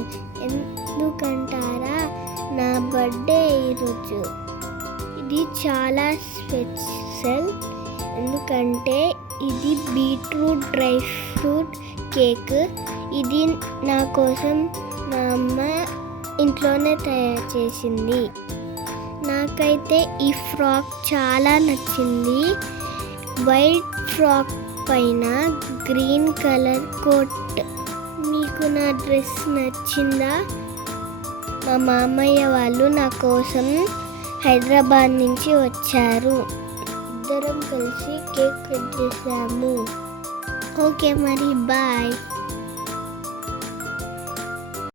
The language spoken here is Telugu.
చేశాను. ఎందుకంటారా, నా బర్త్డే ఈరోజు. ఇది చాలా స్పెషల్, ఎందుకంటే ఇది బీట్రూట్ డ్రై ఫ్రూట్ కేక్. ఇది నా కోసం మా అమ్మ ఇంట్లోనే తయారు చేసింది. నాకైతే ఈ ఫ్రాక్ చాలా నచ్చింది. వైట్ ఫ్రాక్ పైన గ్రీన్ కలర్ కోట్. మీకు నా డ్రెస్ నచ్చిందా? మా మామయ్య వాళ్ళు నా కోసం హైదరాబాద్ నుంచి వచ్చారు. ఇద్దరం కలిసి కేక్ కట్ చేసాము. ఓకే మరి, బాయ్.